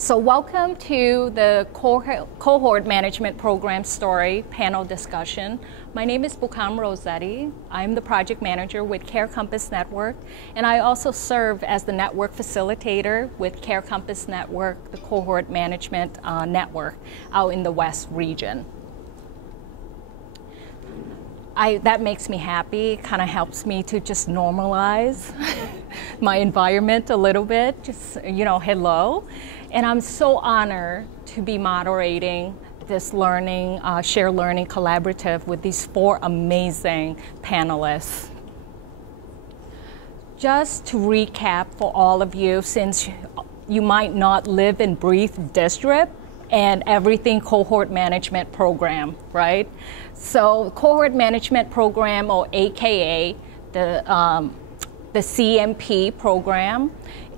So welcome to the Cohort Management Program Story panel discussion. My name is Bukam Rossetti. I'm the project manager with CareCompass Network, and I also serve as the network facilitator with CareCompass Network, the Cohort Management Network out in the West region. That makes me happy, kind of helps me to just normalize my environment a little bit, just, hello. And I'm so honored to be moderating this shared learning collaborative with these 4 amazing panelists. Just to recap for all of you, since you might not live and breathe district and everything Cohort Management Program, right? So Cohort Management Program, or AKA the CMP program,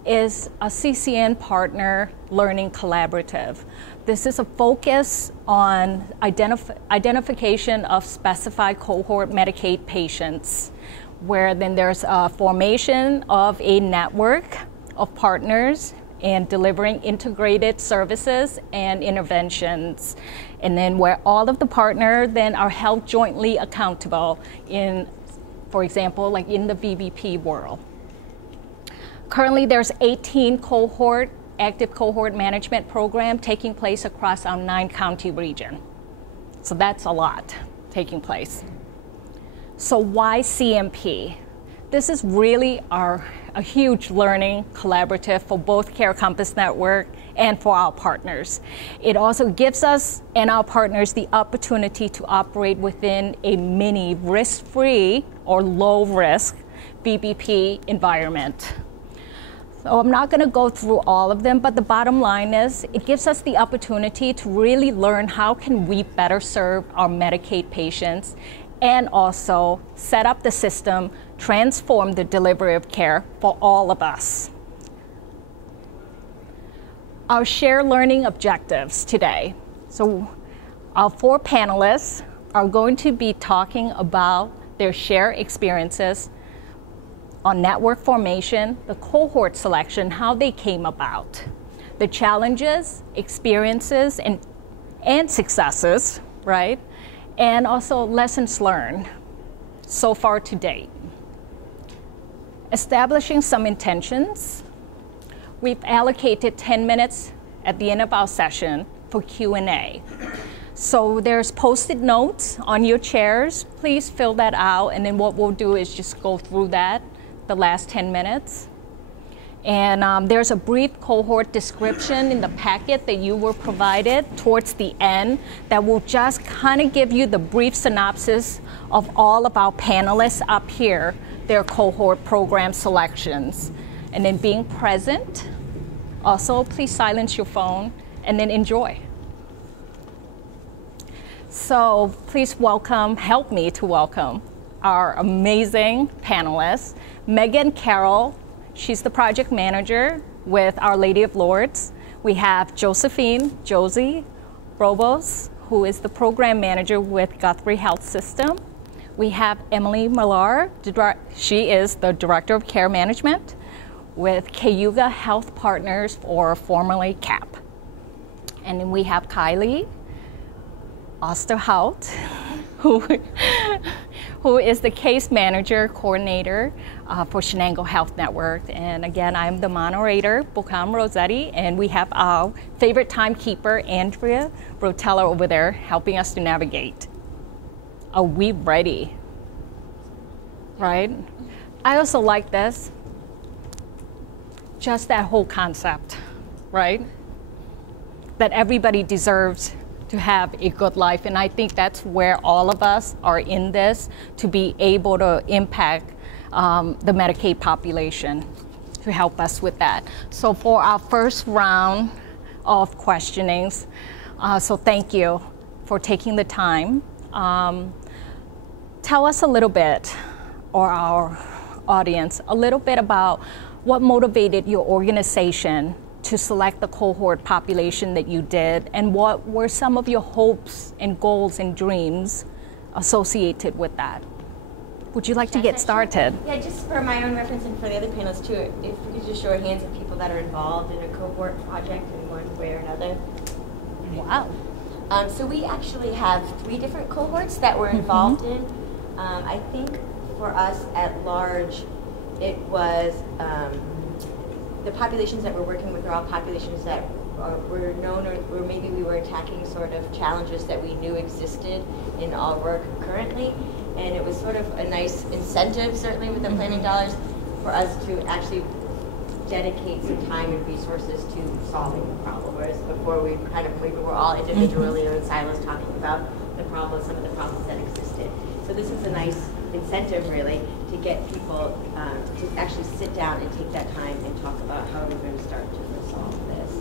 is a CCN partner learning collaborative. This is a focus on identification of specified cohort Medicaid patients, where then there's a formation of a network of partners and delivering integrated services and interventions. And then where all of the partners then are held jointly accountable in, for example, like in the VBP world. Currently, there's 18 active cohort management program taking place across our 9-county region. So that's a lot taking place. So why CMP? This is really a huge learning collaborative for both CareCompass Network and for our partners. It also gives us and our partners the opportunity to operate within a mini risk-free or low-risk VBP environment. So I'm not going to go through all of them, but the bottom line is it gives us the opportunity to really learn how can we better serve our Medicaid patients and also set up the system, transform the delivery of care for all of us. Our shared learning objectives today. So our 4 panelists are going to be talking about their shared experiences on network formation, the cohort selection, how they came about, the challenges, experiences, and successes, right? And also lessons learned so far to date. Establishing some intentions. We've allocated 10 minutes at the end of our session for Q&A. So there's Post-it notes on your chairs. Please fill that out, and then what we'll do is just go through that the last 10 minutes. And there's a brief cohort description in the packet that you were provided towards the end that will just kind of give you the brief synopsis of all of our panelists up here, their cohort program selections. And then being present, also please silence your phone and then enjoy. So please help me to welcome our amazing panelists. Megan Carroll, she's the project manager with Our Lady of Lourdes. We have Josie Robos, who is the program manager with Guthrie Health System. We have Emily Millar, she is the director of care management with Cayuga Health Partners, or formerly CAP. And then we have Kylie Osterhout, who is the case manager coordinator for Shenango Health Network. And again, I'm the moderator, Bukam Rossetti, and we have our favorite timekeeper, Andrea Rotella, over there helping us to navigate. Are we ready? Right? I also like this, just that whole concept, right? That everybody deserves to have a good life, and I think that's where all of us are in this, to be able to impact the Medicaid population, to help us with that. So for our first round of questionings, so thank you for taking the time. Tell us a little bit, or our audience, a little bit about what motivated your organization to select the cohort population that you did, and what were some of your hopes and goals and dreams associated with that? Would you like to get started? Yeah, just for my own reference and for the other panelists too, if we could just show of hands of people that are involved in a cohort project in one way or another. Wow. So we actually have 3 different cohorts that we're involved in. I think for us at large, it was the populations that we're working with are all populations that were known or maybe we were attacking sort of challenges that we knew existed in our work currently. And it was sort of a nice incentive, certainly with the planning dollars, for us to actually dedicate some time and resources to solving the problem. Whereas before we were all individually or in silos talking about the problems, some of the problems that existed. So this is a nice incentive really to get people to actually sit down and take that time and talk about how we're going to start to resolve this.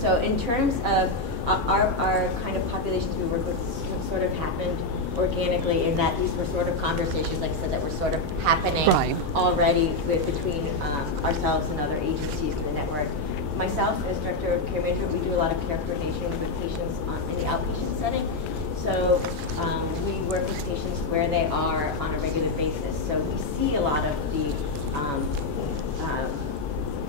So in terms of our kind of populations we work with sort of happened organically in that these were sort of conversations, like I said, that were sort of happening already between ourselves and other agencies in the network. Myself, as Director of Care Management, we do a lot of care coordination with patients in the outpatient setting. So we work with patients where they are on a regular basis. So we see a lot of the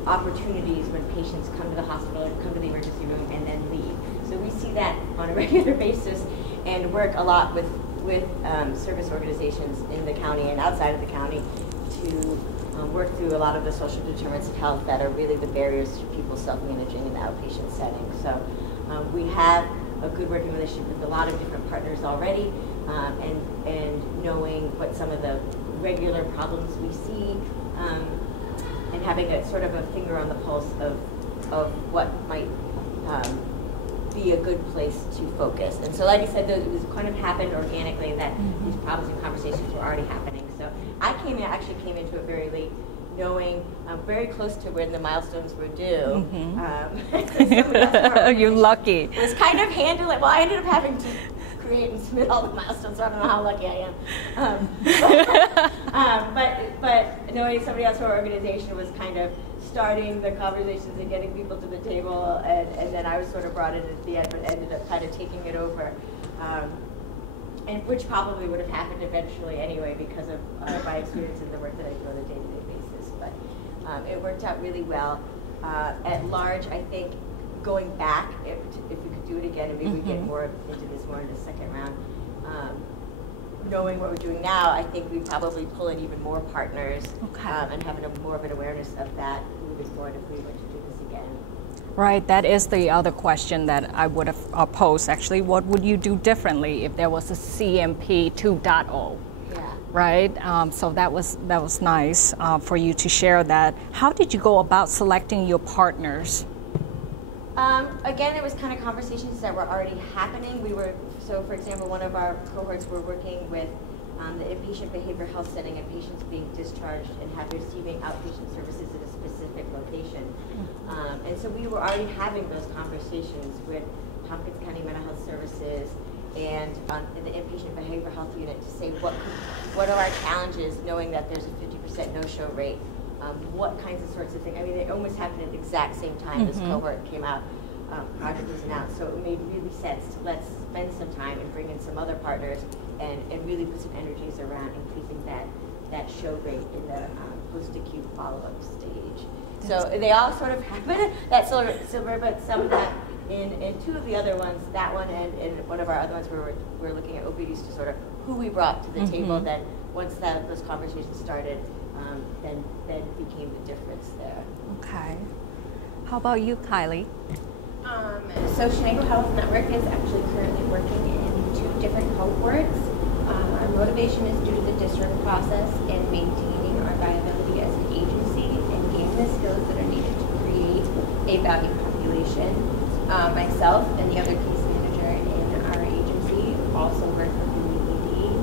opportunities when patients come to the hospital or come to the emergency room and then leave. So we see that on a regular basis and work a lot with service organizations in the county and outside of the county to work through a lot of the social determinants of health that are really the barriers to people self-managing in the outpatient setting. So we have a good working relationship with a lot of different partners already, and knowing what some of the regular problems we see, and having a sort of a finger on the pulse of what might be a good place to focus. And so like I said, it was kind of happened organically that these problems and conversations were already happening. So I actually came into it very late, knowing very close to when the milestones were due. You're lucky. It was kind of handling, well, I ended up having to create and submit all the milestones, so I don't know how lucky I am. But knowing somebody else in our organization was kind of starting the conversations and getting people to the table, and then I was sort of brought in at the end, but ended up kind of taking it over, and which probably would have happened eventually anyway because of my experience in the work that I do on a day-to-day basis. But it worked out really well. At large, I think going back, if we could do it again, and maybe we get more into this more in the second round, knowing what we're doing now, I think we probably pull in even more partners, and having more of an awareness of that moving forward if we were to do this again. Right, that is the other question that I would have posed actually. What would you do differently if there was a CMP 2.0? Yeah. Right, so that was nice for you to share that. How did you go about selecting your partners? Again, it was kind of conversations that were already happening. So for example, one of our cohorts were working with the inpatient behavioral health setting and patients being discharged and receiving outpatient services at a specific location. And so we were already having those conversations with Tompkins County Mental Health Services and the inpatient behavioral health unit to say what are our challenges, knowing that there's a 50% no-show rate. What kinds of sorts of things. I mean, they almost happened at the exact same time this cohort came out, project was announced. So it made really sense to let's spend some time and bring in some other partners and really put some energies around increasing that show rate in the post-acute follow-up stage. So they all sort of happen that sort of similar, but some of that in 2 of the other ones, that one and one of our other ones where we're looking at opioids to sort of who we brought to the table. That once those conversations started, then became the difference there. Okay. How about you, Kylie? So Cohort Health Network is actually currently working in 2 different cohorts. Our motivation is due to the district process and maintaining our viability as an agency and gaining the skills that are needed to create a value population. Myself and the other case manager in our agency also work with the ED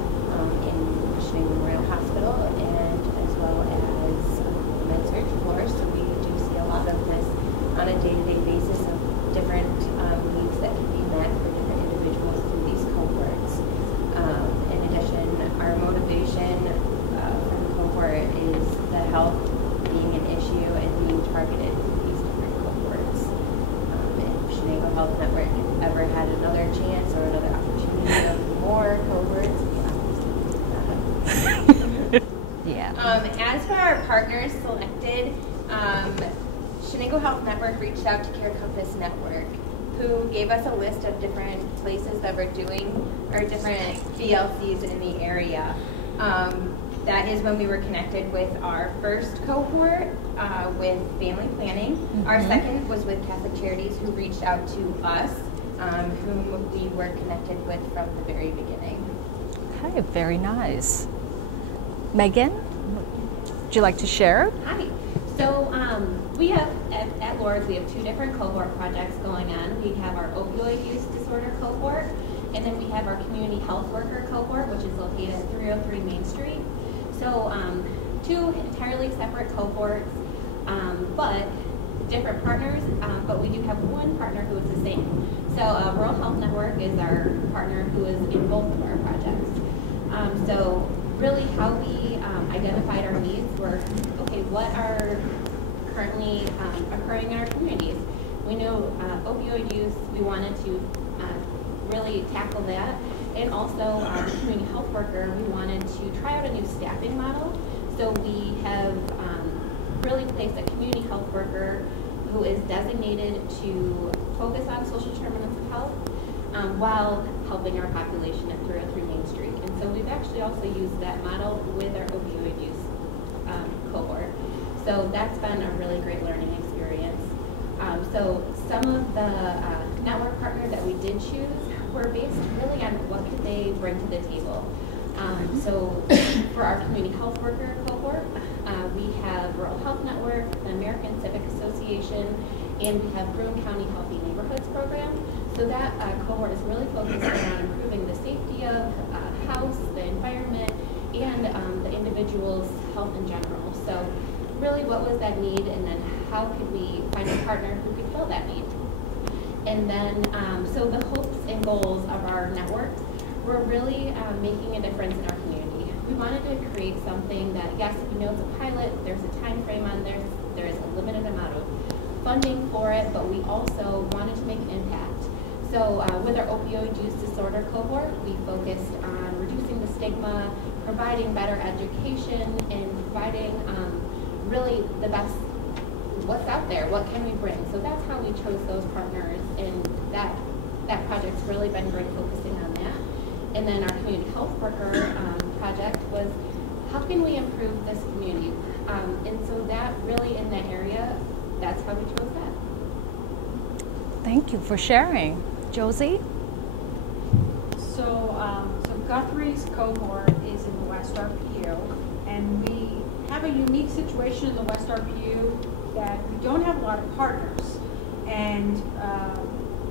in Michigan Memorial Hospital and as well as med-surg floors. So we do see a lot of this on a day-to-day basis of different needs that can be met for different individuals through these cohorts. In addition, our motivation for the cohort is the health being an issue and being targeted through these different cohorts. If Cohort Health Network ever had another chance or another opportunity of more cohorts, we obviously would do that. Yeah. As for our partners selected, Shenango Health Network reached out to Care Compass Network, who gave us a list of different places that we're doing, or different VLCs in the area. That is when we were connected with our first cohort with family planning. Mm-hmm. Our second was with Catholic Charities, who reached out to us, whom we were connected with from the very beginning. Okay, very nice. Megan, would you like to share? Hi. So we have, at Lourdes, we have two different cohort projects going on. We have our opioid use disorder cohort, and then we have our community health worker cohort, which is located at 303 Main Street. So two entirely separate cohorts, but different partners, but we do have one partner who is the same. So Rural Health Network is our partner who is in both of our projects. So really how we identified our needs were, okay, what are currently occurring in our communities? We know opioid use, we wanted to really tackle that. And also community health worker, we wanted to try out a new staffing model. So we have really placed a community health worker who is designated to focus on social determinants of health while helping our population at 303 Main Street. And so we've actually also used that model with our opioid use cohort. So that's been a really great learning experience. So some of the network partners that we did choose were based really on what could they bring to the table. So for our community health worker cohort, we have Rural Health Network, the American Civic Association, and we have Broome County Healthy Neighborhoods Program. So that cohort is really focused on improving the safety of house, the environment, and the individual's health in general. So really what was that need, and then how could we find a partner who could fill that need? And then, so the hopes and goals of our networks were really making a difference in our community. We wanted to create something that, yes, we know it's a pilot, there's a time frame on there, there is a limited amount of funding for it, but we also wanted to make an impact. So with our opioid use disorder cohort, we focused on reducing the stigma, providing better education, and providing really the best what's out there, what can we bring? So that's how we chose those partners, and that project's really been great focusing on that. And then our community health worker project was, how can we improve this community? And so that really in that area, that's how we chose that. Thank you for sharing. Josie? So Guthrie's cohort is in the West RPU, and we have a unique situation in the West RPU that we don't have a lot of partners. And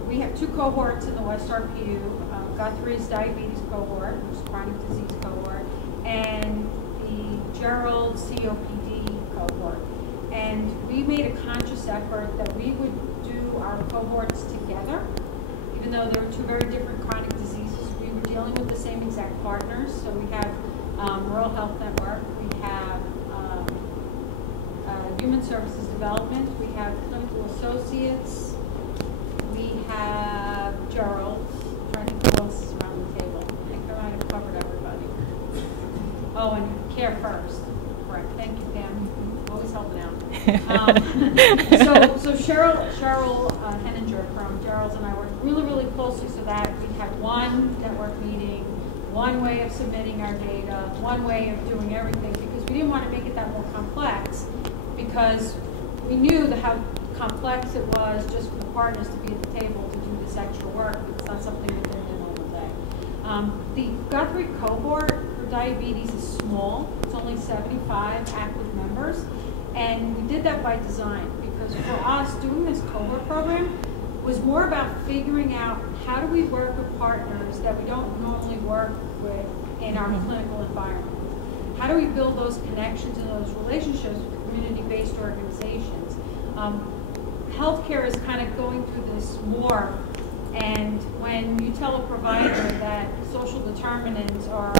we have two cohorts in the West RPU, Guthrie's diabetes cohort, which is chronic disease cohort, and the Gerald COPD cohort. And we made a conscious effort that we would do our cohorts together, even though they were two very different chronic diseases. We were dealing with the same exact partners. So we have Rural Health Network, we have Human Services Development, we have Clinical Associates, we have Gerald. I'm trying to think who else is around the table. I think I might have covered everybody. Oh, and Care First. Correct. Thank you, Pam. Always helping out. So Cheryl Henninger from Gerald's and I worked really, really closely so that we had one network meeting, one way of submitting our data, one way of doing everything, because we didn't want to make it that more complex, because we knew how complex it was just for the partners to be at the table to do this extra work. It's not something that they're doing all the day. The Guthrie cohort for diabetes is small. It's only 75 active members. And we did that by design, because for us, doing this cohort program was more about figuring out how do we work with partners that we don't normally work with in our clinical environment. How do we build those connections and those relationships with community-based organizations? Healthcare is kind of going through this morph, and when you tell a provider that social determinants are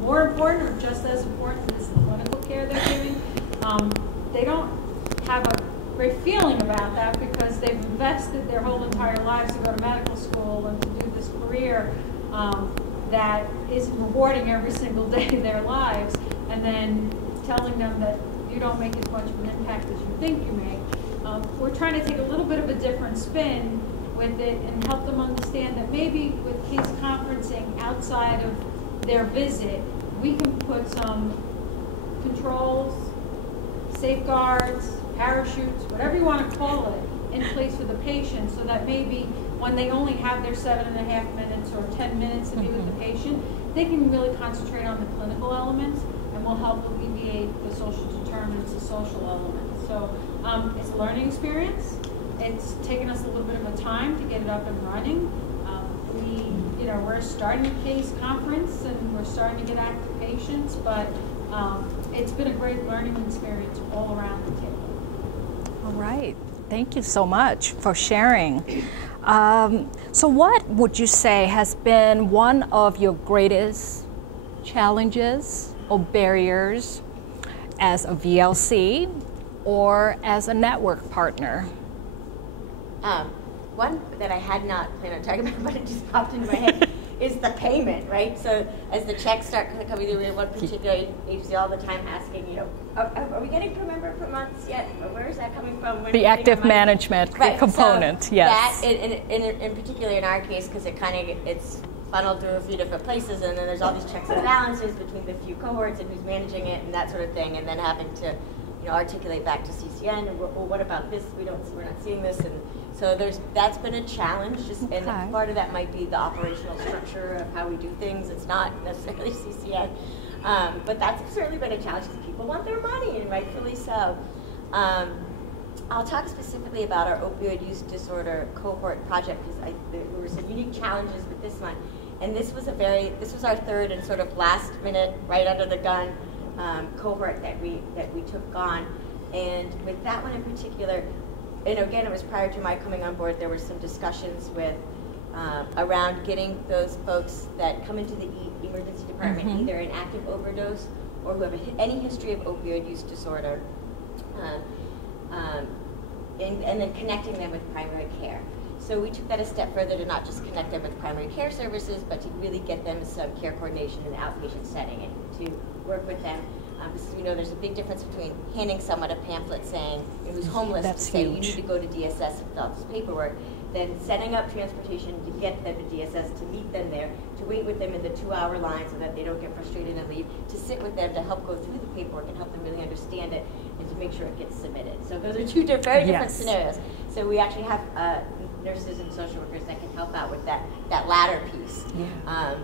more important or just as important as the clinical care they're giving, they don't have a great feeling about that, because they've invested their whole entire lives to go to medical school and to do this career that isn't rewarding every single day of their lives. And then telling them that you don't make as much of an impact as you think you make. We're trying to take a little bit of a different spin with it and help them understand that maybe with case conferencing outside of their visit, we can put some controls, safeguards, parachutes, whatever you want to call it, in place for the patient so that maybe when they only have their 7.5 minutes or 10 minutes to be with the patient, they can really concentrate on the clinical elements and will help alleviate the social determinants, the social elements. So it's a learning experience. It's taken us a little bit of a time to get it up and running. We're starting a case conference and we're starting to get active patients, but it's been a great learning experience all around the table. All right. Thank you so much for sharing. So what would you say has been one of your greatest challenges or barriers as a VLC or as a network partner? One that I had not planned on talking about, but it just popped into my head, is the payment, right? So as the checks start coming through, we have one particular agency all the time asking, are we getting per member per month yet? Where is that coming from? The active management component, so yes. That, in particular in our case, because it's funneled through a few different places, and then there's all these checks and balances between the few cohorts and who's managing it and that sort of thing, and then having to articulate back to CCN, well, what about this? We're not seeing this, and so that's been a challenge. And part of that might be the operational structure of how we do things. It's not necessarily CCN, but that's certainly been a challenge because people want their money, and rightfully so. I'll talk specifically about our opioid use disorder cohort project because there were some unique challenges with this one, and this was our third and sort of last minute, right under the gun. Cohort that we took on, and with that one in particular, and again it was prior to my coming on board, there were some discussions with around getting those folks that come into the emergency department either in active overdose or who have any history of opioid use disorder, and then connecting them with primary care. So we took that a step further to not just connect them with primary care services, but to really get them some care coordination in the outpatient setting and to work with them. Because there's a big difference between handing someone a pamphlet saying, who's homeless, to say you need to go to DSS and fill out this paperwork, then setting up transportation to get them to DSS, to meet them there, to wait with them in the 2-hour line so that they don't get frustrated and leave, to sit with them to help go through the paperwork and help them really understand it and to make sure it gets submitted. So those are two very different scenarios. So we actually have nurses and social workers that can help out with that latter piece. Yeah.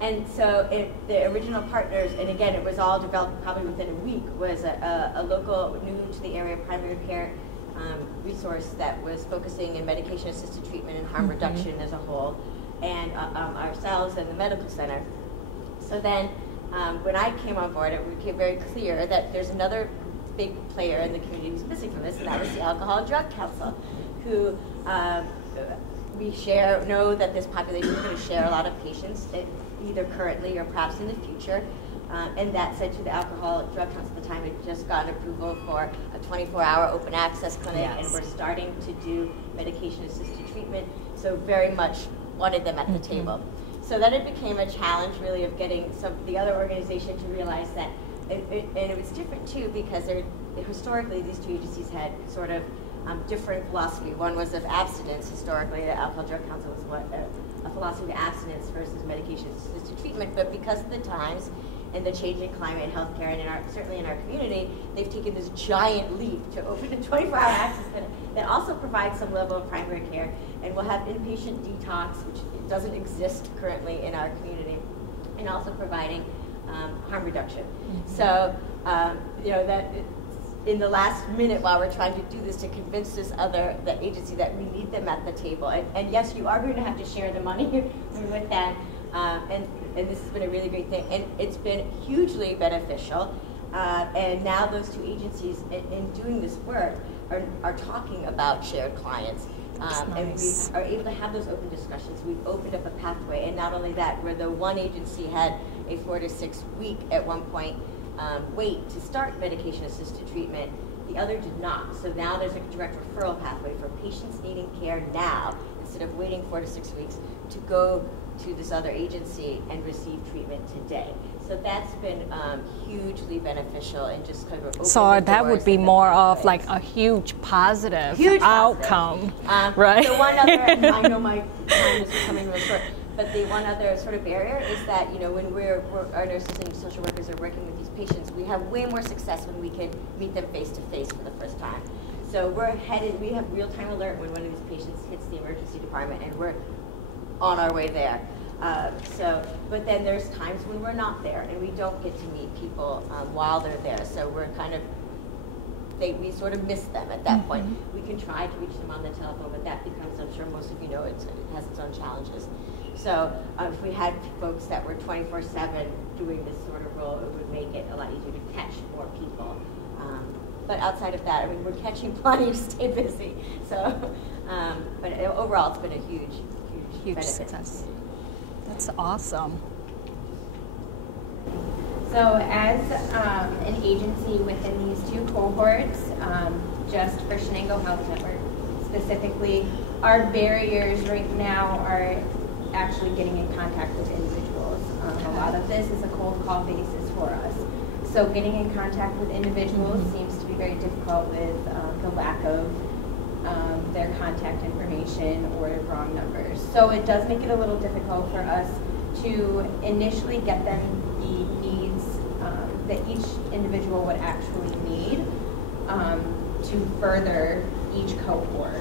And so the original partners, and again, it was all developed probably within a week, was a local, new to the area primary care resource that was focusing in medication-assisted treatment and harm reduction as a whole, and ourselves and the medical center. So then when I came on board, it became very clear that there's another big player in the community who's missing from this, and that was the Alcohol and Drug Council, who we know that this population is going to share a lot of patients, either currently or perhaps in the future. And that said, to the Alcohol Drug Council at the time, had just gotten approval for a 24-hour open access clinic, and we're starting to do medication-assisted treatment, so very much wanted them at the table. So then it became a challenge, really, of getting the other organization to realize that, and it was different, too, because historically, these two agencies had sort of different philosophy. One was of abstinence. Historically, the Alcohol Drug Council was a philosophy of abstinence versus medication-assisted treatment, but because of the times and the changing climate in healthcare, and certainly in our community, they've taken this giant leap to open a 24-hour access clinic that also provides some level of primary care, and will have inpatient detox, which doesn't exist currently in our community, and also providing harm reduction. So, that in the last minute, while we're trying to do this, to convince the agency that we need them at the table, and yes, you are going to have to share the money with them. And this has been a really great thing, and it's been hugely beneficial. And now those two agencies, in doing this work, are talking about shared clients, and we are able to have those open discussions. We've opened up a pathway, and not only that, where the one agency had a 4 to 6 week at one point wait to start medication-assisted treatment, the other did not. So now there's a direct referral pathway for patients needing care now, instead of waiting 4 to 6 weeks, to go to this other agency and receive treatment today. So that's been hugely beneficial and just kind of opened So the that would doors be and the more of pathways. like a huge positive Huge outcome, positive. right? The one other, and I know my time is coming really short, but the one other sort of barrier is that, when our nurses and social workers are working with these patients, we have way more success when we can meet them face to face for the first time. So we have real-time alert when one of these patients hits the emergency department, and we're on our way there. But then there's times when we're not there, and we don't get to meet people while they're there. So we're kind of, we sort of miss them at that point. We can try to reach them on the telephone, but that becomes, I'm sure most of you know, it has its own challenges. So if we had folks that were 24/7 doing this sort of role, it would make it a lot easier to catch more people. But outside of that, I mean, we're catching plenty to stay busy. So, but overall, it's been a huge benefit. Success. That's awesome. So as an agency within these two cohorts, just for Shenango Health Network specifically, our barriers right now are actually getting in contact with individuals. A lot of this is a cold call basis for us. So getting in contact with individuals seems to be very difficult with the lack of their contact information or wrong numbers. So it does make it a little difficult for us to initially get them the needs that each individual would actually need to further each cohort.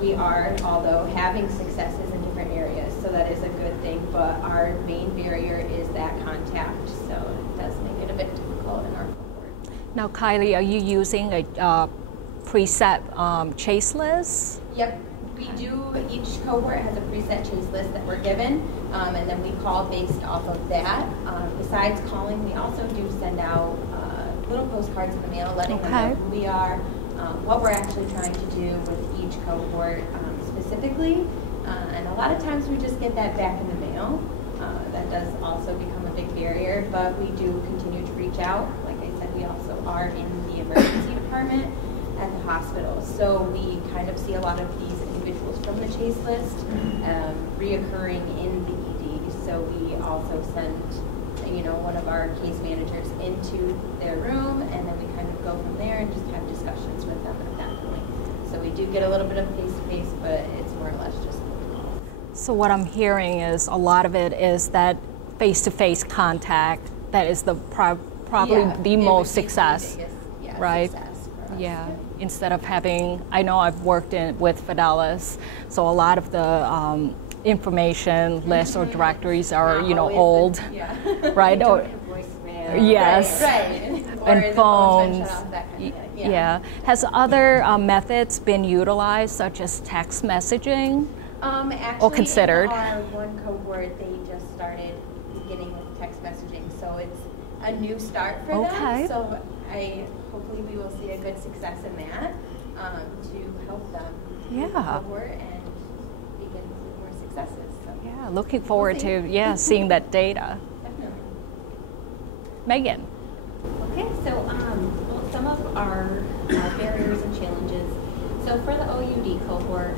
We are, although, having successes in different areas, so that is a good thing, but our main barrier is that contact, so it does make it a bit difficult in our cohort. Now, Kylie, are you using a preset chase list? Yep, we do. Each cohort has a preset chase list that we're given, and then we call based off of that. Besides calling, we also do send out little postcards in the mail letting them know who we are, what we're actually trying to do with each cohort specifically, and a lot of times we just get that back in the mail. That does also become a big barrier, but we do continue to reach out. Like I said, we also are in the emergency department at the hospital, so we kind of see a lot of these individuals from the chase list reoccurring in the ED, so we also send one of our case managers into their room, and then we kind of go from there and just have discussions with them at that point. So we do get a little bit of face-to-face, but it's more or less just phone calls. So what I'm hearing is a lot of it is that face-to-face contact that is the probably the most success, right? Success for us. Yeah. Instead of having, I know I've worked with Fidelis, so a lot of the information lists or directories are, old, right? Or yes, right. And phone. Yeah. Has other methods been utilized, such as text messaging? Actually, or considered? In our one cohort, they just started beginning with text messaging, so it's a new start for them. So hopefully we will see a good success in that to help them cohort and begin with more successes. So. Yeah, looking forward to seeing that data. Definitely. Megan. Okay, so well, some of our barriers and challenges. So for the OUD cohort,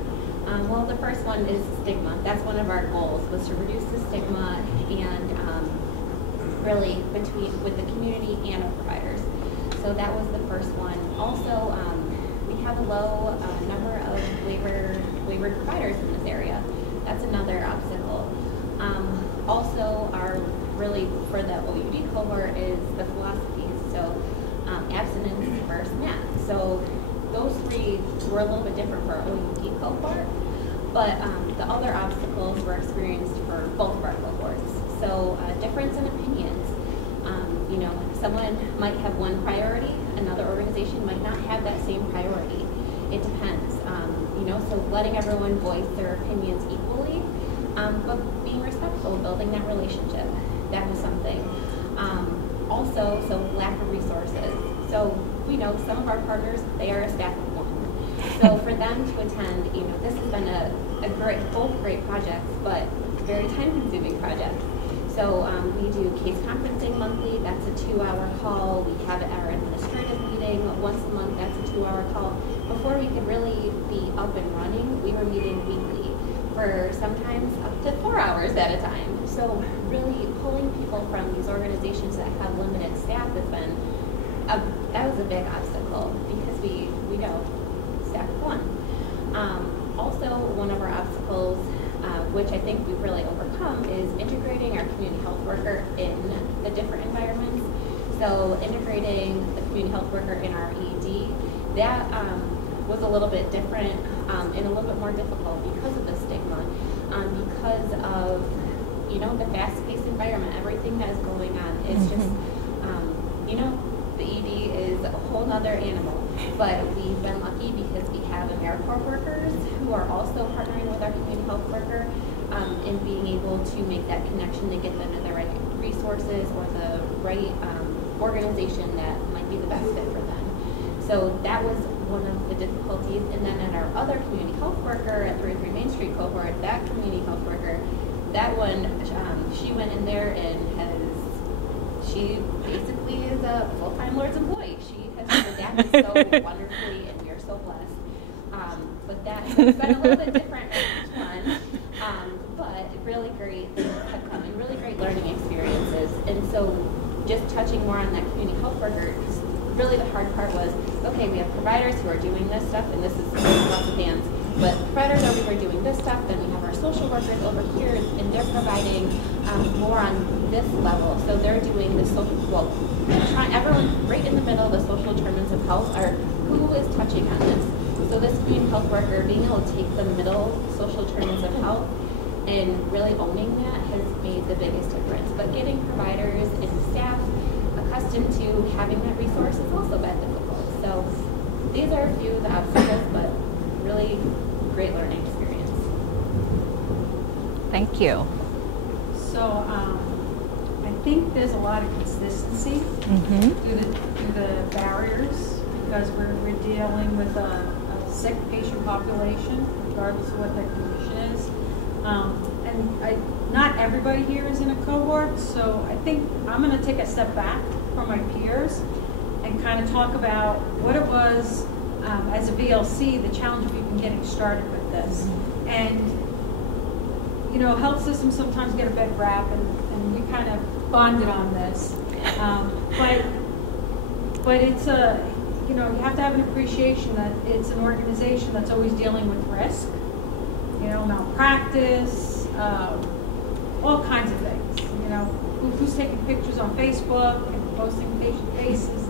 well, the first one is stigma. That's one of our goals, was to reduce the stigma and really with the community and our providers. So that was the first one. Also, we have a low number of waivered providers in this area. That's another obstacle. Also, really for the OUD cohort is the philosophies. So abstinence versus math. So those three were a little bit different for our OUD cohort, but the other obstacles were experienced for both of our cohorts. So difference in opinions. Someone might have one priority, another organization might not have that same priority. It depends. So letting everyone voice their opinions equally, but being respectful, building that relationship. That was something. Also, so lack of resources. So we know some of our partners, they are a staff of one. So for them to attend, this has been both great projects, but very time-consuming projects. So we do case conferencing monthly. That's a 2-hour call. We have our administrative meeting once a month. That's a 2-hour call. Before we could really be up and running, we were meeting weekly for sometimes up to 4 hours at a time. So really pulling people from these organizations that have limited staff has been, that was a big obstacle because we don't staff one. Also, one of our obstacles, which I think we've really overcome, is integrating our community health worker in the different environments. So integrating the community health worker in our ED, that was a little bit different and a little bit more difficult because of the stigma, because of, you know, the fast-paced environment, everything that is going on. It's just, you know, the ED is a whole other animal. But we've been lucky because we have AmeriCorps workers who are also partnering with our community health worker in being able to make that connection to get them to the right resources or the right organization that might be the best fit for them. So that was one of the difficulties. And then at our other community health worker at 303 Main Street cohort, that community health worker, that one, she went in there and she basically is a full-time Lord's employee. She has adapted so wonderfully, and we are so blessed. But that's been a little bit different in each one. But really great things have come and really great learning experiences. And so just touching more on that community health worker, really the hard part was, okay, we have providers who are doing this stuff, and this is lots of hands, but providers over here doing this stuff, then we have our social workers over here, and they're providing more on this level. So they're doing the social, well, everyone right in the middle of the social determinants of health are who is touching on this. So this community health worker being able to take the middle social determinants of health and really owning that has made the biggest difference. But getting providers and staff accustomed to having that resource has also been difficult. So these are a few of the obstacles, but really great learning experience. Thank you. So I think there's a lot of consistency through the barriers because we're dealing with a sick patient population, regardless of what their condition is. And not everybody here is in a cohort, so I think I'm going to take a step back from my peers and kind of talk about what it was as a VLC, the challenge of even getting started with this. And, you know, health systems sometimes get a bad rap, and we kind of bonded on this. But it's a, you know, you have to have an appreciation that it's an organization that's always dealing with risk, you know, malpractice, all kinds of things, you know, who's taking pictures on Facebook and posting patient faces.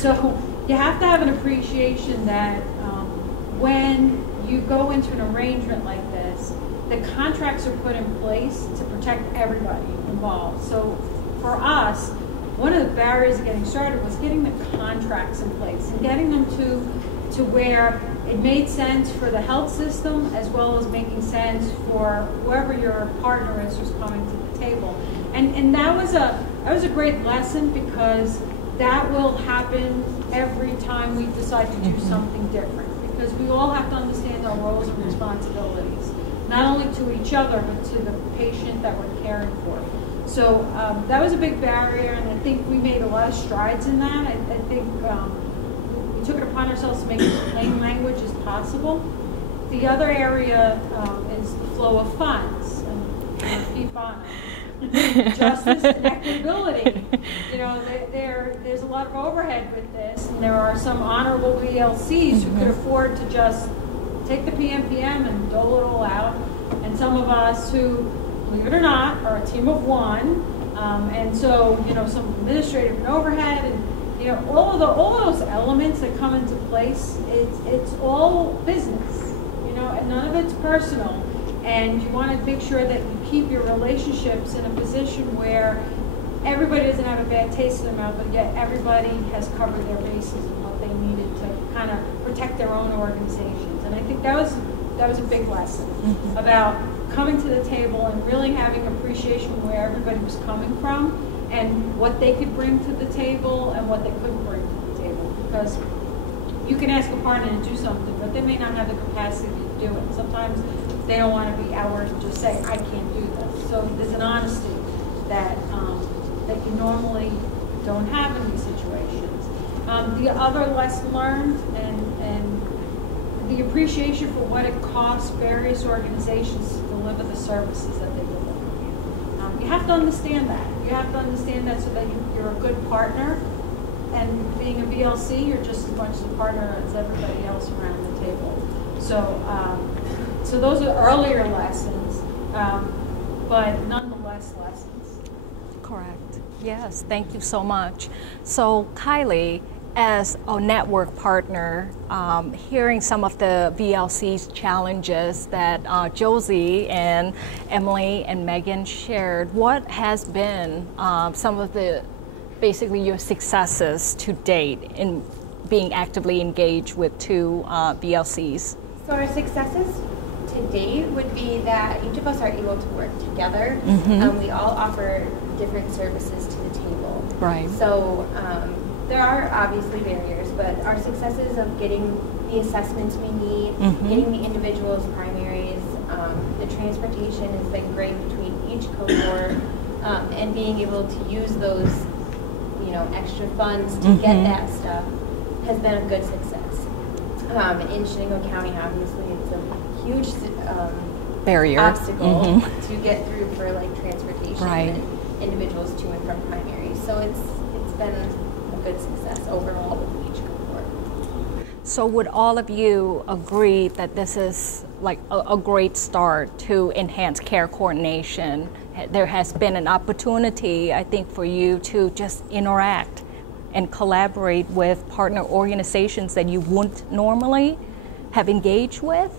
So you have to have an appreciation that when you go into an arrangement like this, the contracts are put in place to protect everybody involved. So for us, one of the barriers of getting started was getting the contracts in place and getting them to where it made sense for the health system as well as making sense for whoever your partner is who's coming to the table. And that was a great lesson because that will happen every time we decide to do something different, because we all have to understand our roles and responsibilities, not only to each other, but to the patient that we're caring for. So that was a big barrier, and I think we made a lot of strides in that. I think we took it upon ourselves to make it as plain language as possible. The other area is the flow of funds, and keep on justice and equitability. You know, there's a lot of overhead with this, and there are some honorable VLCs who could afford to just take the PMPM and dole it all out, and some of us who, believe it or not, are a team of one, and so, you know, some administrative and overhead, and, you know, all of those elements that come into place, it's all business, you know, and none of it's personal. And you want to make sure that you keep your relationships in a position where everybody doesn't have a bad taste in their mouth, but yet everybody has covered their bases and what they needed to kind of protect their own organizations. And I think that was a big lesson about coming to the table and really having appreciation where everybody was coming from and what they could bring to the table and what they couldn't bring to the table. Because you can ask a partner to do something, but they may not have the capacity to do it. Sometimes they don't want to be outward and just say, I can't do this. So there's an honesty that that you normally don't have in these situations. The other lesson learned, and the appreciation for what it costs various organizations to deliver the services that they deliver. You have to understand that. You have to understand that so that you're a good partner. And being a VLC, you're just as much as a partner as everybody else around the table. So those are earlier lessons, but nonetheless lessons. Correct. Yes, thank you so much. So Kylie, as a network partner, hearing some of the VLC's challenges that Josie and Emily and Megan shared, what has been some of the, basically your successes to date in being actively engaged with two VLCs? So our successes to date would be that each of us are able to work together. We all offer different services to the table. Right. So there are obviously barriers, but our successes of getting the assessments we need, getting the individuals' primaries, the transportation has been great between each cohort, and being able to use those, extra funds to get that stuff has been a good success. In Shenango County, obviously, it's a huge barrier obstacle to get through for like transportation Right. and individuals to and from primaries. So it's been a good success overall with each cohort. So would all of you agree that this is like a great start to enhance care coordination? There has been an opportunity, I think, for you to just interact and collaborate with partner organizations that you wouldn't normally have engaged with?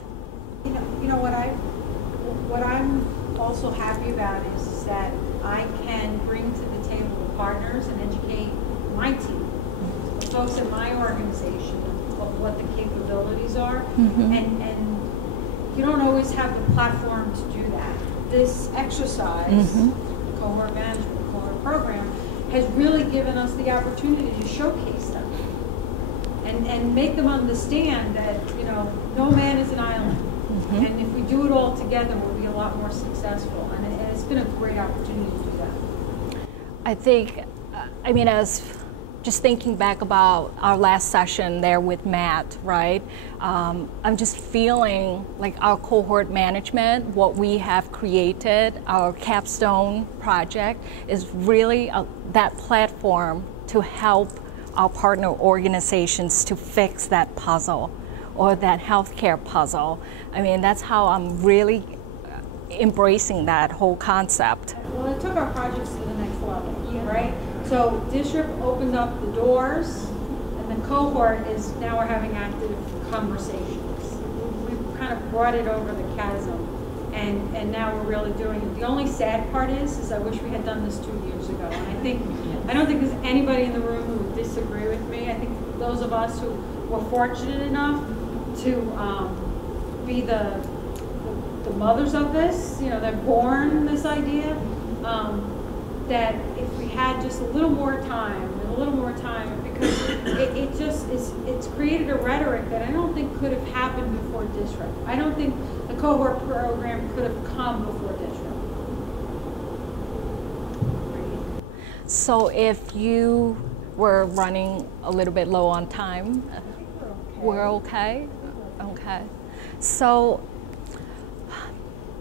What I'm also happy about is that I can bring to the table the partners and educate my team, the folks in my organization, of what the capabilities are, and you don't always have the platform to do that. This exercise, Cohort Management, Cohort Program, has really given us the opportunity to showcase them and make them understand that, no man is an island. And if we do it all together, we'll be a lot more successful. And it's been a great opportunity to do that. I think, as just thinking back about our last session there with Matt, right? I'm just feeling like our cohort management, what we have created, our capstone project, is really that platform to help our partner organizations to fix that puzzle or that healthcare puzzle. That's how I'm really embracing that whole concept. Well, it took our projects to the next level, right? So district opened up the doors, and the cohort is now we're having active conversations. We've kind of brought it over the chasm, and now we're really doing it. The only sad part is I wish we had done this 2 years ago. And I don't think there's anybody in the room who would disagree with me. I think those of us who were fortunate enough to be the mothers of this, that born this idea, that if we had just a little more time, because it's created a rhetoric that I don't think could have happened before district. I don't think the cohort program could have come before district. So if you were running a little bit low on time, we're okay? Okay. So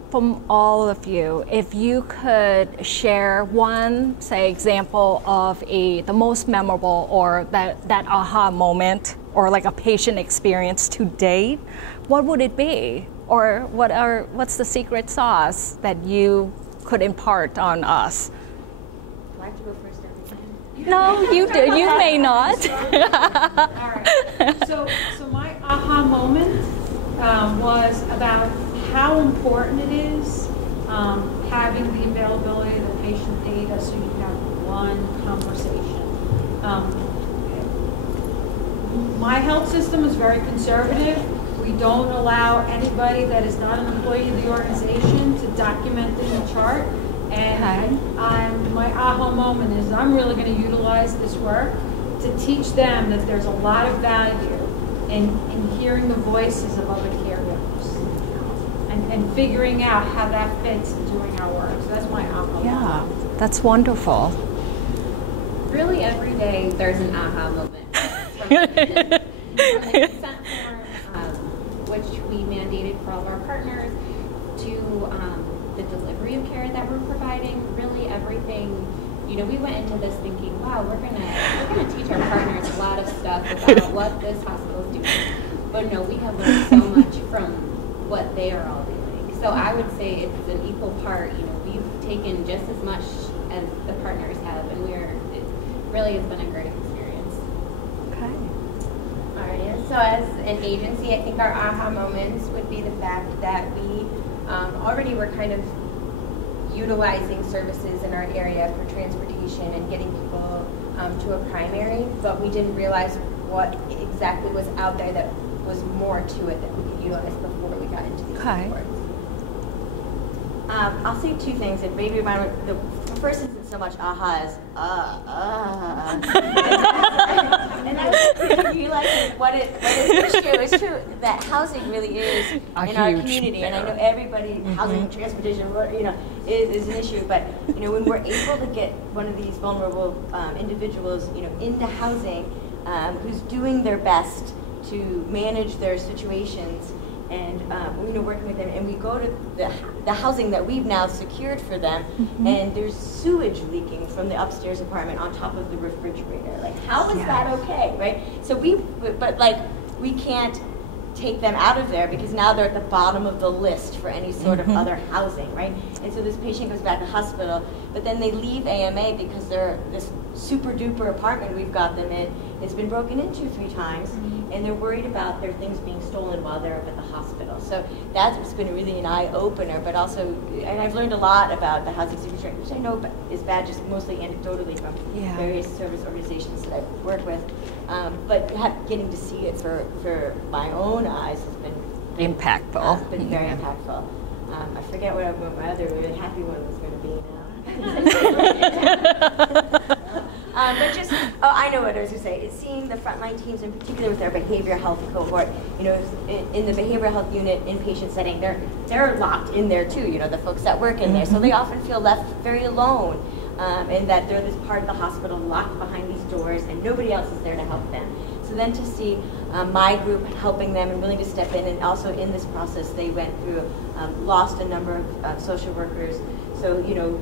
from all of you, if you could share one, say, example of the most memorable or that aha moment or like a patient experience to date, what would it be? Or what's the secret sauce that you could impart on us? Do I have to go first every time? No, you do. You may not. All right. So my aha moment was about how important it is having the availability of the patient data so you can have one conversation. My health system is very conservative. We don't allow anybody that is not an employee of the organization to document in the chart. And my aha moment is I'm really going to utilize this work to teach them that there's a lot of value in hearing the voices of other caregivers and figuring out how that fits in doing our work. So that's my aha moment. Yeah, that's wonderful. Really every day there's an aha moment. From the consent form, for all of our partners, to the delivery of care that we're providing, really everything. You know, we went into this thinking, wow, we're gonna teach our partners a lot of stuff about what this hospital is doing. But no, we have learned so much from what they are all doing. So I would say it's an equal part. You know, we've taken just as much as the partners have, and it really has been a great experience. Okay. All right, and so as an agency, I think our aha moments would be the fact that we already were kind of utilizing services in our area for transportation and getting people to a primary, but we didn't realize what exactly was out there that was more to it that we could utilize before we got into these reports. I'll say two things, and maybe the first isn't so much aha as and I realize what is true. It's true that housing really is in our community, and I know everybody, housing, transportation, you know, is an issue. But you know, when we're able to get one of these vulnerable individuals, you know, into housing, who's doing their best to manage their situations, and you know, working with them, and we go to the housing that we've now secured for them, and there's sewage leaking from the upstairs apartment on top of the refrigerator. Like, how is that okay, right? So we can't take them out of there because now they're at the bottom of the list for any sort of other housing, right? And so this patient goes back to hospital, but then they leave AMA because this super duper apartment we've got them in has been broken into 3 times, and they're worried about their things being stolen while they're up at the hospital. So that's been really an eye-opener, but also, and I've learned a lot about the housing situation, which I know is bad just mostly anecdotally from various service organizations that I work with, but getting to see it for my own eyes has been impactful. Been very impactful. I forget what my other really happy one was going to be now. But just, I know what I was going to say. It's seeing the frontline teams, in particular with our behavioral health cohort. You know, in the behavioral health unit, inpatient setting, they're locked in there too. You know, the folks that work in there, so they often feel left very alone, and that they're this part of the hospital locked behind these doors, and nobody else is there to help them. So then to see my group helping them and willing to step in, and also in this process, they went through, lost a number of social workers. So, you know,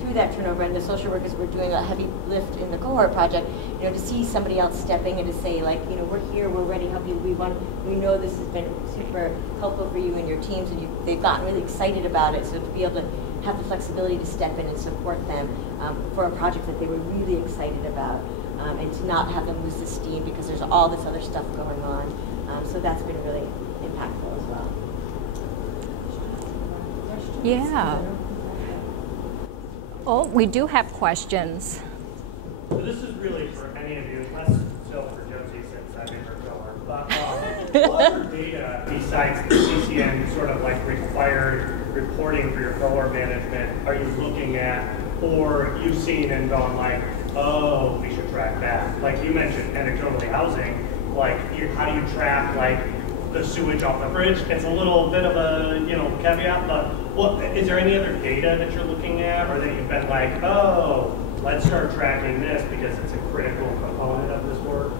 through that turnover, and the social workers were doing a heavy lift in the cohort project, you know, to see somebody else stepping in to say, like, you know, we're here, we're ready to help you, we know this has been super helpful for you and your teams, and they've gotten really excited about it, so to be able to have the flexibility to step in and support them for a project that they were really excited about, and to not have them lose the steam because there's all this other stuff going on. So that's been really impactful as well. Yeah. Oh, we do have questions. So this is really for any of you, less so for Josie since I'm in her cohort. But what other data besides the CCN sort of like required reporting for your cohort management are you looking at, or you've seen and gone like, oh, we should track that? Like you mentioned anecdotally housing, like how do you track like the sewage off the fridge? It's a little bit of a caveat, but is there any other data that you're looking at, or that you've been like, oh, let's start tracking this because it's a critical component of this work?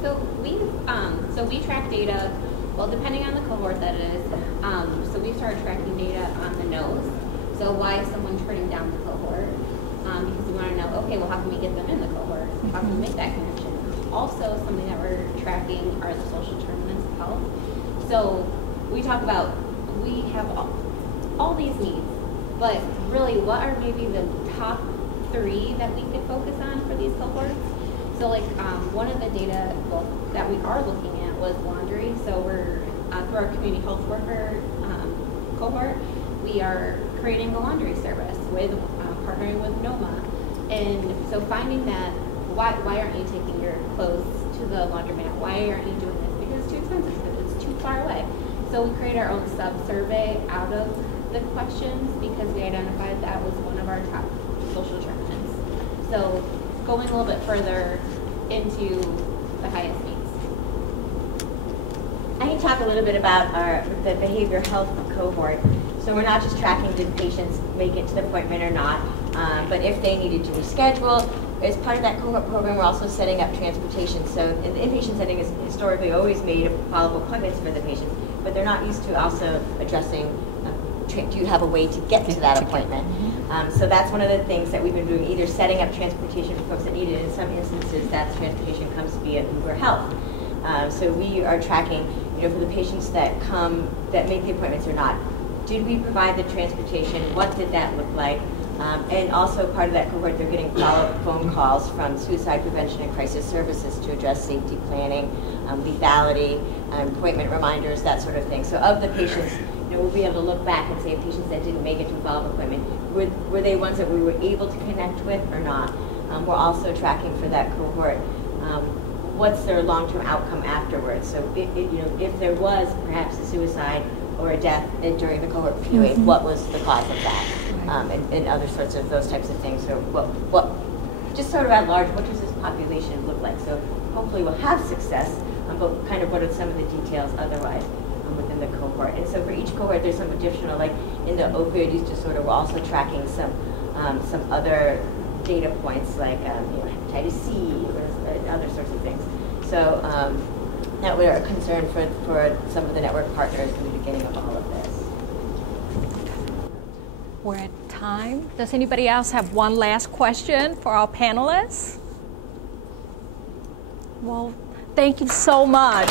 So we track data, well, depending on the cohort that it is. So we started tracking data on the nose. So why is someone turning down the cohort? Because we want to know, okay, well, how can we get them in the cohort? How can we make that connection? Also, something that we're tracking are the social determinants of health. So we talk about, we have all these needs, but really, what are maybe the top 3 that we could focus on for these cohorts? So like one of the data that we are looking at was laundry. So we're, through our community health worker cohort, we are creating a laundry service with partnering with NOMA. And so finding that, why aren't you taking your clothes to the laundromat? Why aren't you doing this? Because it's too expensive, because it's too far away. So we create our own sub-survey out of the questions because we identified that was one of our top social determinants. So going a little bit further into the highest needs. I can talk a little bit about the behavioral health cohort. So we're not just tracking did patients make it to the appointment or not, but if they needed to reschedule. As part of that cohort program, we're also setting up transportation. So in the inpatient setting is historically always made follow-up appointments for the patients. but they're not used to also addressing, do you have a way to get to that appointment? So that's one of the things that we've been doing, either setting up transportation for folks that need it. In some instances, that transportation comes via Uber Health. So we are tracking, for the patients that come, that make the appointments or not, did we provide the transportation? What did that look like? And also part of that cohort, they're getting follow-up phone calls from suicide prevention and crisis services to address safety planning, lethality, appointment reminders, that sort of thing. So of the patients, we'll be able to look back and say patients that didn't make it to a follow-up appointment, were they ones that we were able to connect with or not? We're also tracking for that cohort, what's their long-term outcome afterwards. So if there was perhaps a suicide or a death during the cohort period, what was the cause of that? And other sorts of those types of things. So what just sort of at large, what does this population look like? So hopefully we'll have success, but kind of what are some of the details otherwise within the cohort. And so for each cohort, there's some additional, like in the opioid use disorder, we're also tracking some other data points like hepatitis C or other sorts of things. So that we're a concern for some of the network partners in the beginning of all of this. We're at time. Does anybody else have one last question for our panelists? Well, thank you so much.